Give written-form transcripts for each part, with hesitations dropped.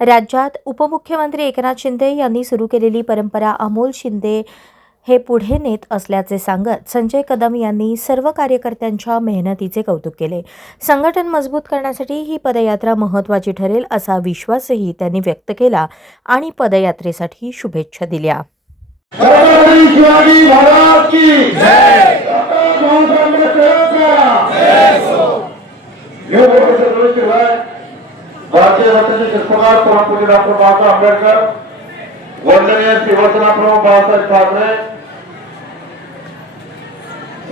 राज्यात उपमुख्यमंत्री एकनाथ शिंदे यांनी सुरू केलेली परंपरा अमोल शिंदे हे पुढे नेत असल्याचे सांगत संजय कदम यांनी सर्व कार्यकर्त्यांच्या मेहनतीचे कौतुक केले। संघटन मजबूत करण्यासाठी ही पदयात्रा महत्त्वाची ठरेल असा विश्वासही त्यांनी व्यक्त केला आणि पदयात्रेसाठी शुभेच्छा दिल्या। भारतीय राज्याचे शिल्पकार परमपूज्य डॉक्टर बाबासाहेब आंबेडकर, वंदनीय शिवसेना प्रमुख बाळासाहेब ठाकरे,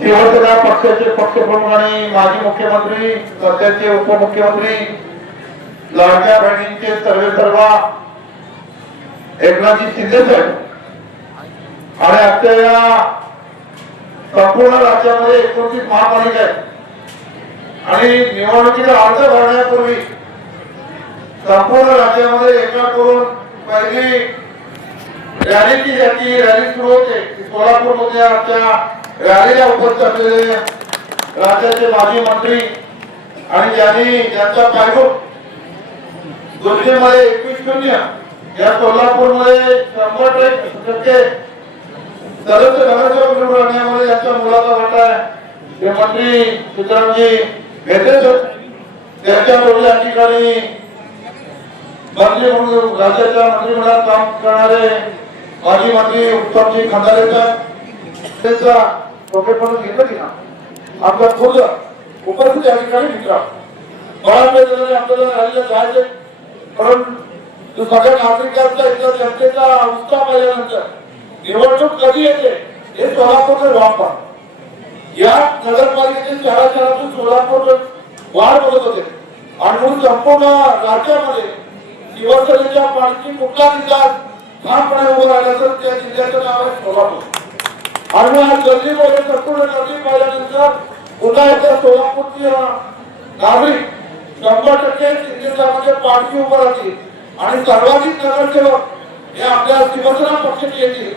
शिवसेना पक्षाचे पक्षप्रमुख आणि माजी मुख्यमंत्री, सध्याचे उपमुख्यमंत्री, लाडक्या बहिणींचे सर्वेसर्वा एकनाथजी शिंदे साहेब आणि आजच्या या संपूर्ण राज्यामध्ये 29 महापालिका आहेत आणि निवडणुकीचा अर्ज भरण्यापूर्वी संपूर्ण राज्यामध्ये एका करून पहिली रॅलीची रॅली सुरू होते। सोलापूरमध्ये आजच्या रॅलीला उपस्थित असलेले राज्याचे माजी मंत्री आणि ज्यांचा पायगुट दुर्गेमध्ये 21-0 या सोलापूरमध्ये 100% सदस्य नगरसेवक निवडून आणण्यामध्ये यांच्या मुलाचा वाटा आहे। ते मंत्री सिद्धरामजी भेटे त्यांच्या या ठिकाणी मंत्री म्हणून राज्याच्या मंत्रिमंडळात काम करणारे माजी मंत्री उत्तमजी खंदारेचा म्हणून घेतलं की ना आपला खुर्द उपस्थित या ठिकाणी मित्र बळापेठ आपल्याला रॅलीला जायचे, परंतु सगळ्या नागरिकांचा इथल्या जनतेचा उत्साह पाहिल्यानंतर निवडणूक कधी येते हे सोलापूरचे वापर या नगरपालिकेतील शहरातून सोलापूर वाढ बोलत होते आणि म्हणून संपूर्ण राज्यामध्ये शिवसेनेच्या पार्टी कुठला जिल्हा ठामपणे उभं राहिला तर त्या जिल्ह्याचं नाव आहे सोलापूर। आणि आज गल्लीमध्ये संपूर्ण गर्दी पाहिल्यानंतर पुन्हा एकदा सोलापूरची नागरिक 100% शिंदे साहेबांच्या पार्टी उभं राहतील आणि सर्वाधिक नगरसेवक हे आपल्या शिवसेना पक्षाची येतील।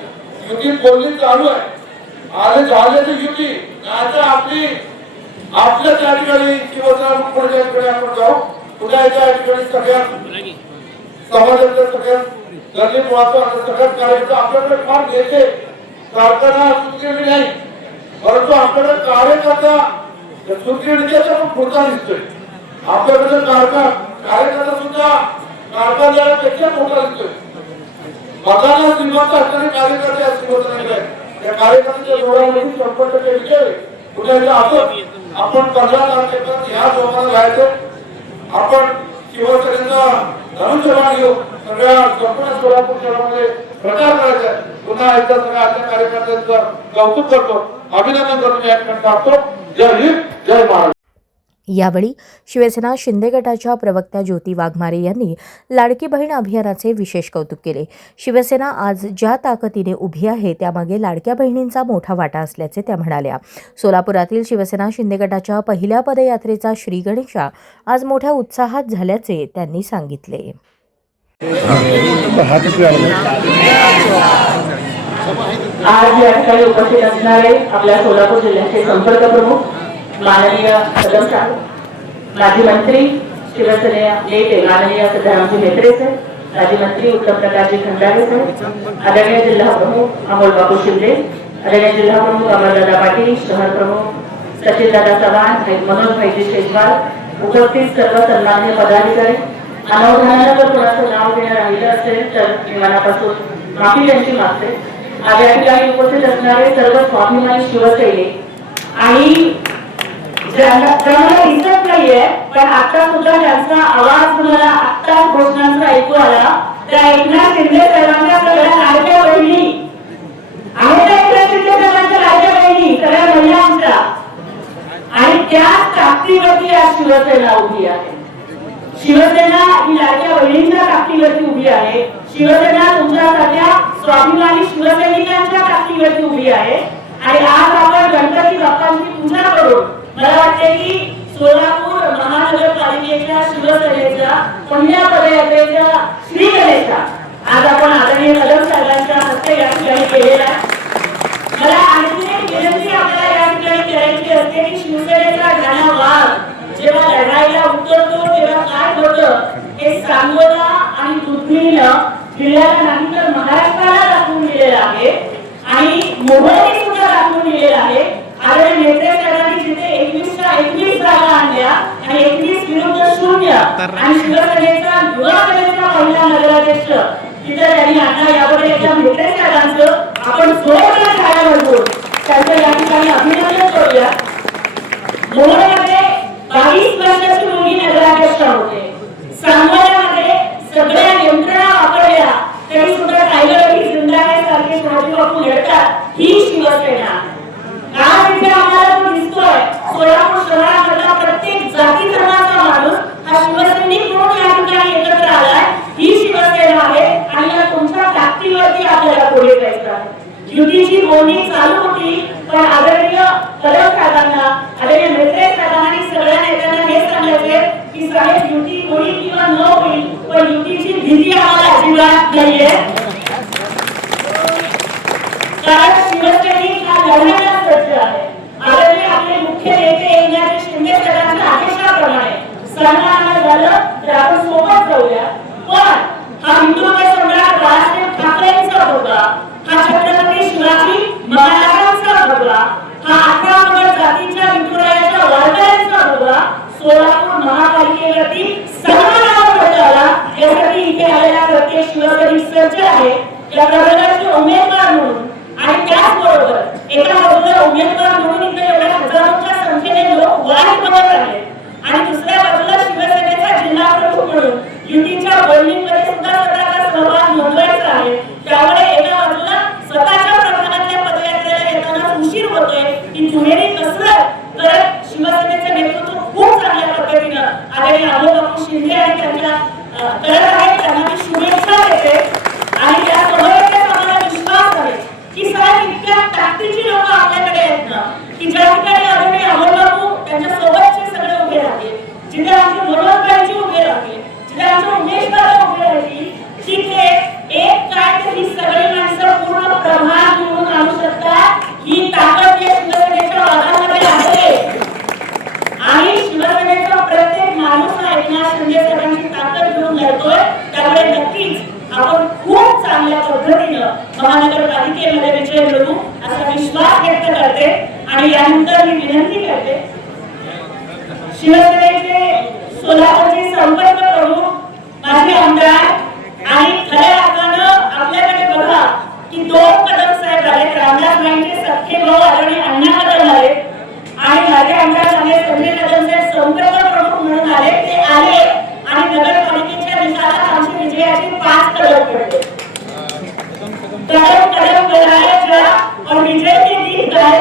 युती बोलणी चालू आहे, झालेली युती आता आपल्या त्या ठिकाणी शिवसेना मुख्यमंत्र्यांकडे आपण जाऊ। पुन्हा या ठिकाणी सगळ्या समाजातल्या सगळ्या गल्ली मुळाचा सगळ्यात कार्यकर्ता आपल्याकडे फार नेते कारखाना सुटकेली नाही, परंतु आपल्याकडे कार्यकर्ता सुटकेचा पण पुढचा दिसतोय। आपल्याकडे कार्यकर्ता सुद्धा कारखान्यापेक्षा मोठा दिसतोय। मतदानात श्रीमंत असणारे कार्यकर्ते शिवसेनेकडे त्या कार्यकर्त्याच्या जोरामध्ये 100% विजय पुण्याचा असं आपण 15 तारखेला ह्या जोमाला जायचं। आपण शिवसेनेचा धनुष्यबाण घेऊ सगळ्या संपूर्ण सोलापूर शहरामध्ये प्रचार करायचा। पुन्हा एकदा सगळ्या आजच्या कार्यकर्त्यांचं कौतुक करतो, अभिनंदन करून या ठिकाणी टाकतो। जय हिंद, जय महाराष्ट्र। यावेळी शिवसेना शिंदे गटाच्या प्रवक्त्या ज्योती वाघमारे यांनी लाडकी बहीण अभियानाचे विशेष कौतुक केले। शिवसेना आज ज्या ताकदीने उभी आहे त्यामागे लाडक्या बहिणींचा मोठा वाटा असल्याचे त्या म्हणाल्या। सोलापुरातील शिवसेना शिंदे गटाच्या पहिल्या पदयात्रेचा श्री गणेशा आज मोठ्या उत्साहात झाल्याचे त्यांनी सांगितले। आज या ठिकाणी उपस्थित असणारे आपल्या सोलापूर जिल्ह्याचे संपर्क प्रमुख माननीय कदम साहेब, माजी मंत्री शिवसेने नेते माननीय सिद्धरामजी भेटे साहेब, माजी मंत्री उत्तम प्रकाशजी खंदारे साहेब, आदरणीय जिल्हा प्रमुख अमोल बापू शिंदे, आदरणीय जिल्हा प्रमुख अमरदादा पाटील, शहर प्रमुख सचिनदादा चव्हाण, मनोज भाईजी शेजवाल, उपस्थित सर्व सन्माननीय पदाधिकारी, अनावधानानं जर कोणाचं नाव घेणं राहिलं असेल तर मी मनापासून माफी त्यांची मागते। आज या ठिकाणी उपस्थित असणारे सर्व स्वाभिमानी शिवसैनिक आणि ज्यांना दिसत नाहीये पण आता सुद्धा त्यांचा आवाज तुम्हाला आत्ता घोषणांचा ऐकू आला, त्या एकनाथ शिंदे साहेबांच्या सगळ्या लाडक्या बहिणी आणि त्या एकनाथ शिंदे साहेबांच्या लाडक्या बहिणी सगळ्या महिलांच्या आणि त्या ताकदीवरती आज शिवसेना उभी आहे। शिवसेना ही लाडक्या बहिणींच्या ताकदीवरती उभी आहे। शिवसेना तुमच्यासारख्या स्वाभिमानी शिवसैनिकांच्या ताकदीवरती उभी आहे आणि आज आपण गणपती बाप्पांची पूजा करून मला वाटते की सोलापूर महानगरपालिकेच्या शिवसेनेच्या पहिल्या पदयात्रेच्या श्री गणेशा आज आपण आदरणीय कदम साहेबांच्या हस्ते या ठिकाणी केलेला आहे। मला आणखी एक विनंती आपल्याला या ठिकाणी करायची असते की शिवसेनेचा घाणा वाघ जेव्हा लढाईला उतरतो तेव्हा काय होतं हे सांगोला आणि जिल्ह्याला नाही तर महाराष्ट्राला दाखवून दिलेला आहे आणि मोहरी सुद्धा दाखवून दिलेला आहे. आदरणीय नेते साहेबांनी जिथे 21च्या 21 जागा आणल्या आणि 21 विरुद्ध 0 आणि शिवसेनेचा युवा सेनेचा पहिला नगराध्यक्ष तिथे त्यांनी आणला. यावर एकदा नेते साहेबांचं आपण जोरदार टाळ्या वाजवून त्यांचं या ठिकाणी अभिनंदन करूया. मोहोळमध्ये 22 वर्षाची मुलगी नगराध्यक्ष होते. सांगोल्यामध्ये सगळ्या यंत्रणा वापरल्या तरी सुद्धा टायगर ही जिंदाबाई सारखे शिवाजी बापू लढतात ही शिवसेना. आज इथे आम्हाला तो दिसतोय सोलापूर शहरामधला प्रत्येक जाती धर्माचा माणूस हा शिवसैनिक म्हणून या ठिकाणी एकत्र आलाय. ही शिवसेना आहे आणि या तुमच्या ताकदीवरती आपल्याला पुढे जायचं आहे. युतीची बोलणी चालू होती पण आदरणीय कदम साहेबांना आदरणीय मेत्रे साहेबांना आणि सगळ्या नेत्यांना हे सांगायचे की साहेब युती होईल किंवा न होईल पण युतीची भीती आम्हाला अजिबात नाहीये. कारण शिवसैनिक हा लढण्याला सज्ज आहे. आदरणीय आपले मुख्य नेते एकनाथ शिंदे साहेबांच्या आदेशाप्रमाणे सन्मान झालं तर आपण सोबत जाऊया. पण हा हिंदुत्व सम्राट बाळासाहेब ठाकरेंचा होता. हा छत्रपती शिवाजी महाराजांचा होता. हा 18 नंबर जातीच्या विठुरायाच्या वारकऱ्यांचा होता. सोलापूर महापालिकेवरती सन्मानावर पडला. यासाठी इथे आलेला प्रत्येक शिवसैनिक सज्ज आहे. या प्रभागाचे उमेदवार म्हणून आणि त्याचबरोबर एका बाजूला उमेदवार म्हणून इथे एवढ्या हजारोच्या संख्येने लोक वाट बघत आहेत आणि दुसऱ्या बाजूला शिवसेनेचा जिल्हा प्रमुख म्हणून युतीच्या बोलणीमध्ये सुद्धा स्वतःचा सहभाग नोंदवायचा आहे. त्यामुळे एका बाजूला स्वतःच्या प्रभागातल्या पदयात्रेला येताना उशीर होतोय की दुहेरी कसरत करत शिवसेनेचे नेतृत्व खूप चांगल्या पद्धतीनं आदरणीय अमोल शिंदे आणि त्यांच्या करत आहेत. त्यांना मी शुभेच्छा देते आणि या समोरच आम्हाला विश्वास आहे की साहेब इतक्या ताकदीची लोक आपल्याकडे आहेत ना की ज्या ठिकाणी आदरणीय अमोलबाबू त्यांच्या सोबतचे सगळे उभे राहतील, जिथे आमचे मनोजबाईंची उभे राहतील, जिथे आमचे उमेशबाई उभे राहतील, तिथे एक काय तर ही सगळी माणसं पूर्ण प्रभाग मिळवून आणू शकतात. ही ताकद या शिवसेनेच्या वादामध्ये आहे आणि शिवसेनेचा प्रत्येक माणूस हा एकनाथ शिंदे साहेबांची ताकद घेऊन लढतोय. त्यामुळे नक्कीच आपण खूप चांगल्या पद्धतीनं महानगरपालिकेमध्ये विजय मिळवू असा विश्वास व्यक्त करते आणि यानंतर मी विनंती करते शिवसेनेचे सोलापूरचे संपर्क प्रमुख माझे आमदार आणि खऱ्या अर्थानं आपल्याकडे बघा की 2 कदम साहेब आले. रामदासबाईंचे सख्खे भाऊ आदरणीय अण्णा कदम आले आणि माझे आमदार संजय कदम साहेब संपर्क प्रमुख म्हणून आले. ते आले आणि नगरपालिकेच्या निकालात आमची विजयाची 5 कदम पडले. कदम कदम बढ़ाया जा और विजय के गीत गाए